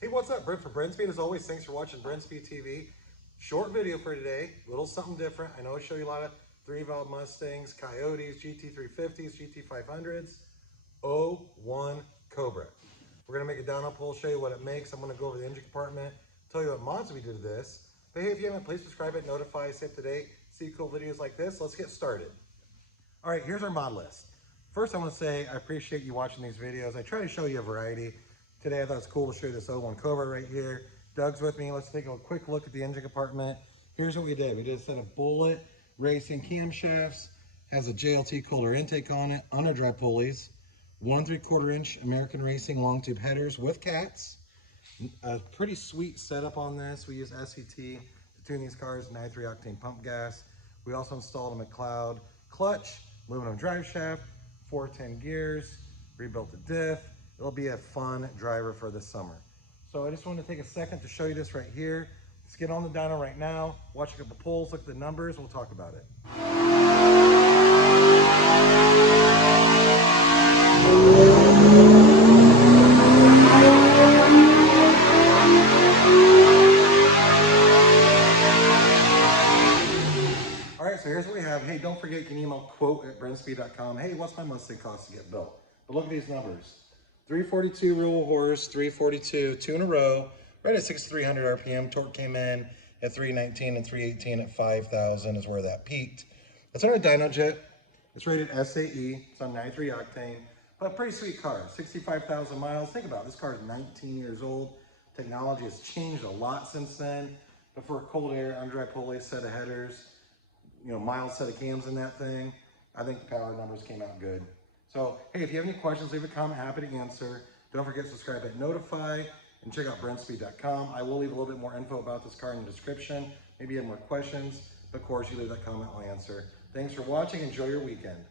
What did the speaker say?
Hey, what's up? Brent for Brenspeed. As always, thanks for watching Brenspeed TV. Short video for today, a little something different. I know I show you a lot of 3-valve Mustangs, Coyotes, GT350s, GT500s, 01 Cobra. We're gonna make a down pull, show you what it makes. I'm gonna go over the engine compartment, tell you what mods we do to this. But hey, if you haven't, please subscribe it, notify, stay up to date, see cool videos like this. Let's get started. All right, here's our mod list. First, I want to say I appreciate you watching these videos. I try to show you a variety. Today, I thought it's cool to show you this 01 Cobra right here. Doug's with me. Let's take a quick look at the engine compartment. Here's what we did. We did a set of Bullet Racing camshafts. Has a JLT cooler intake on it, under dry pulleys. 1 3/4 inch American Racing long tube headers with cats. A pretty sweet setup on this. We use SCT to tune these cars, 93 octane pump gas. We also installed a McLeod clutch, aluminum drive shaft, 410 gears, rebuilt the diff. It'll be a fun driver for this summer. So I just wanted to take a second to show you this right here. Let's get on the dyno right now, watch a couple pulls, look at the numbers, we'll talk about it. All right, so here's what we have. Hey, don't forget you can email quote@brenspeed.com. Hey, what's my Mustang cost to get built? But look at these numbers. 342 real horse, 342, 2 in a row, right at 6,300 RPM. Torque came in at 319 and 318 at 5,000 is where that peaked. It's on a dyno jet. It's rated SAE. It's on 93 octane, but a pretty sweet car. 65,000 miles. Think about it. This car is 19 years old. Technology has changed a lot since then. But for a cold air, under dry pulley, set of headers, mild set of cams in that thing, I think the power numbers came out good. So, hey, if you have any questions, leave a comment, happy to answer. Don't forget to subscribe and notify, and check out Brenspeed.com. I will leave a little bit more info about this car in the description. Maybe you have more questions, but of course, you leave that comment, I'll answer. Thanks for watching, enjoy your weekend.